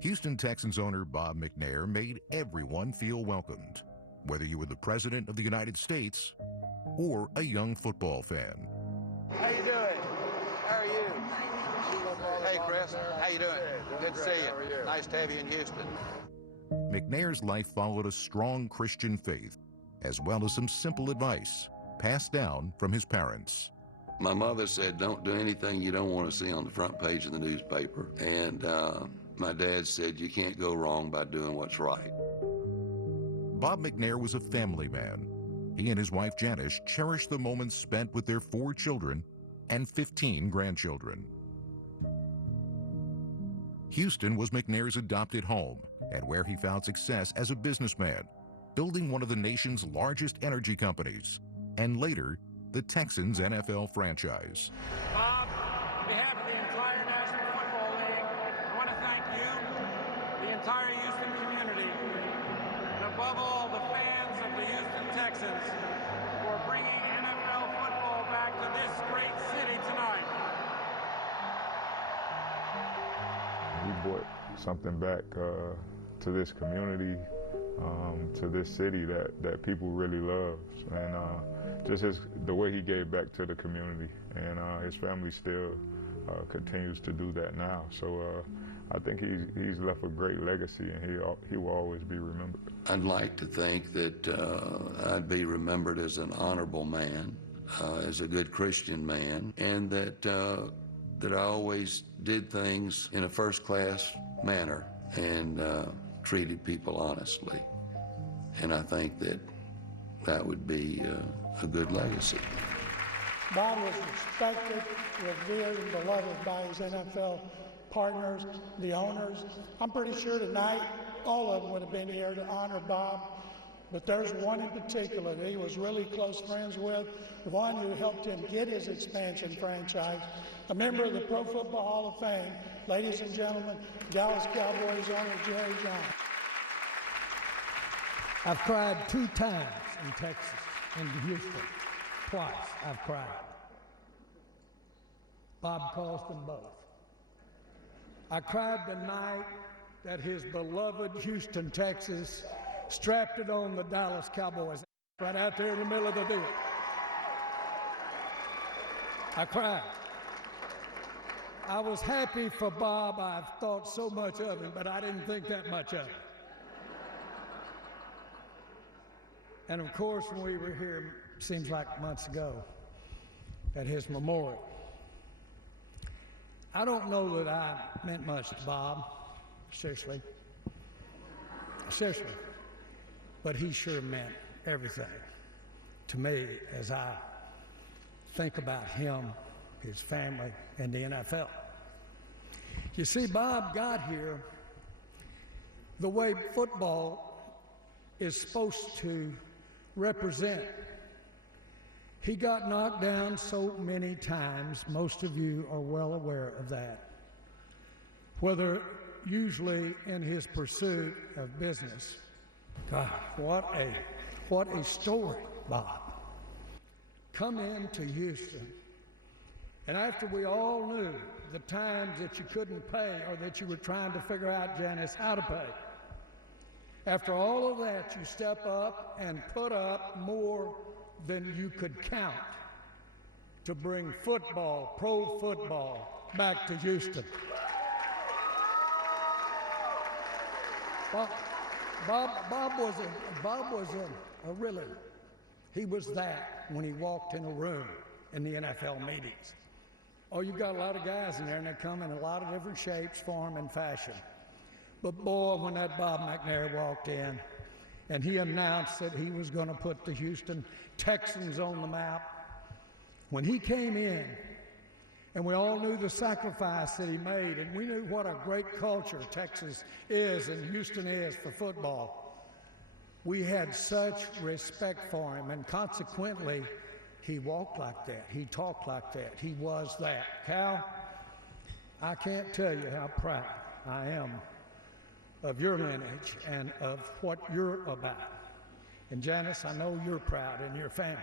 Houston Texans owner Bob McNair made everyone feel welcomed, whether you were the President of the United States or a young football fan. How you doing? How are you? Hey, Chris. How you doing? Good to see you. Nice to have you in Houston. McNair's life followed a strong Christian faith, as well as some simple advice passed down from his parents. My mother said, don't do anything you don't want to see on the front page of the newspaper. And my dad said, you can't go wrong by doing what's right. Bob McNair was a family man. He and his wife Janice cherished the moments spent with their 4 children and 15 grandchildren. Houston was McNair's adopted home and where he found success as a businessman, building one of the nation's largest energy companies, and later, the Texans NFL franchise. Bob, on behalf of the entire National Football League, I want to thank you, the entire Houston community, and above all, the fans of the Houston Texans for bringing NFL football back to this great city tonight. He brought something back to this community, to this city that people really love, and just the way he gave back to the community, and his family still continues to do that now. So I think he's left a great legacy, and he will always be remembered. I'd like to think that I'd be remembered as an honorable man, as a good Christian man, and that I always did things in a first-class manner and treated people honestly. And I think that would be a good legacy. Bob was respected, revered, and beloved by his NFL partners, the owners. I'm pretty sure tonight all of them would have been here to honor Bob, but there's one in particular that he was really close friends with, the one who helped him get his expansion franchise, a member of the Pro Football Hall of Fame, ladies and gentlemen, Dallas Cowboys owner Jerry Jones. I've cried 2 times in Texas, in Houston. Twice I've cried. Bob caused them both. I cried the night that his beloved Houston, Texas, strapped it on the Dallas Cowboys right out there in the middle of the deal. I cried. I was happy for Bob. I've thought so much of him, but I didn't think that much of him. And of course, when we were here, seems like months ago, at his memorial, I don't know that I meant much to Bob, seriously, but he sure meant everything to me as I think about him, his family, and the NFL. You see, Bob got here the way football is supposed to represent. He got knocked down so many times, most of you are well aware of that, whether usually in his pursuit of business. God, what a story, Bob. Come into Houston, and after we all knew the times that you couldn't pay or that you were trying to figure out, Janice, how to pay, after all of that, you step up and put up more than you could count to bring football, pro football, back to Houston. Bob was a really, he was that when he walked in a room in the NFL meetings. Oh, you've got a lot of guys in there, and they come in a lot of different shapes, form, and fashion. But boy, when that Bob McNair walked in and he announced that he was going to put the Houston Texans on the map, when he came in, and we all knew the sacrifice that he made, and we knew what a great culture Texas is and Houston is for football, we had such respect for him, and consequently, he walked like that, he talked like that, he was that. Cal, I can't tell you how proud I am of your lineage and of what you're about. And Janice, I know you're proud in your family,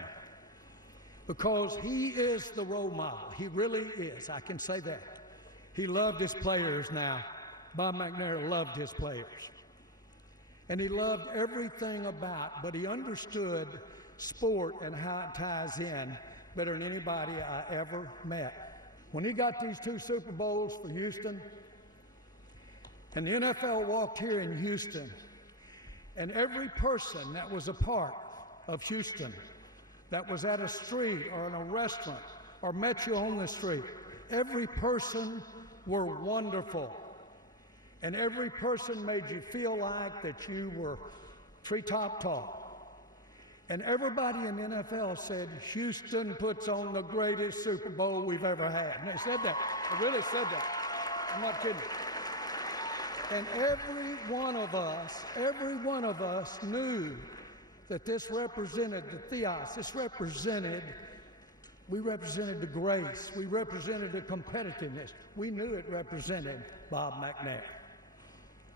because he is the role model. He really is. I can say that. He loved his players now Bob McNair loved his players. And he loved everything about, but he understood sport and how it ties in better than anybody I ever met. When he got these 2 Super Bowls for Houston, and the NFL walked here in Houston, and every person that was a part of Houston, that was at a street or in a restaurant or met you on the street, every person were wonderful. And every person made you feel like that you were treetop tall. And everybody in the NFL said, Houston puts on the greatest Super Bowl we've ever had. And they said that. They really said that. I'm not kidding. And every one of us knew that this represented the theos. We represented the grace. We represented the competitiveness. We knew it represented Bob McNair.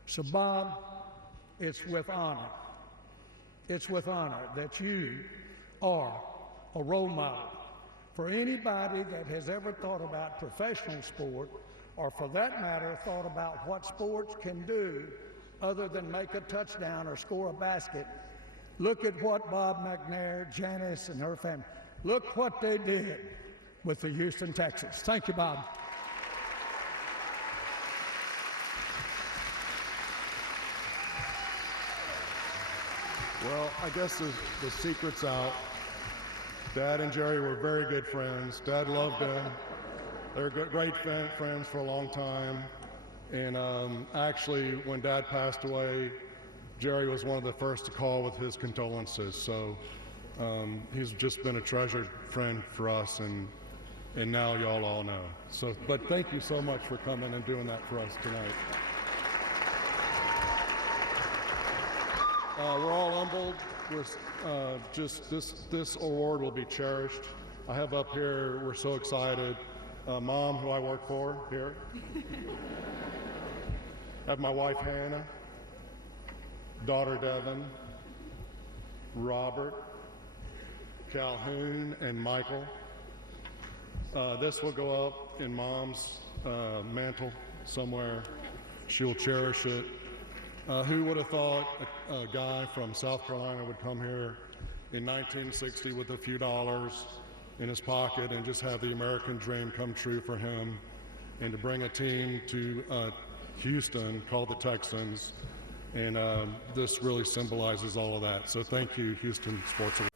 So Bob, it's with honor. It's with honor that you are a role model for anybody that has ever thought about professional sport, or for that matter, thought about what sports can do other than make a touchdown or score a basket. Look at what Bob McNair, Janice, and her family, look what they did with the Houston Texans. Thank you, Bob. Well, I guess the secret's out. Dad and Jerry were very good friends. Dad loved him. They were great friends for a long time. And actually, when Dad passed away, Jerry was one of the first to call with his condolences. So he's just been a treasured friend for us, and now y'all all know. So, but thank you so much for coming and doing that for us tonight. We're all humbled. We're just this award will be cherished. I have up here, we're so excited. Mom, who I work for here. I have my wife Hannah, daughter Devin, Robert, Calhoun, and Michael. This will go up in Mom's mantle somewhere. She'll cherish it. Who would have thought a guy from South Carolina would come here in 1960 with a few dollars in his pocket and just have the American dream come true for him, and to bring a team to Houston called the Texans, and this really symbolizes all of that. So thank you, Houston Sports Award.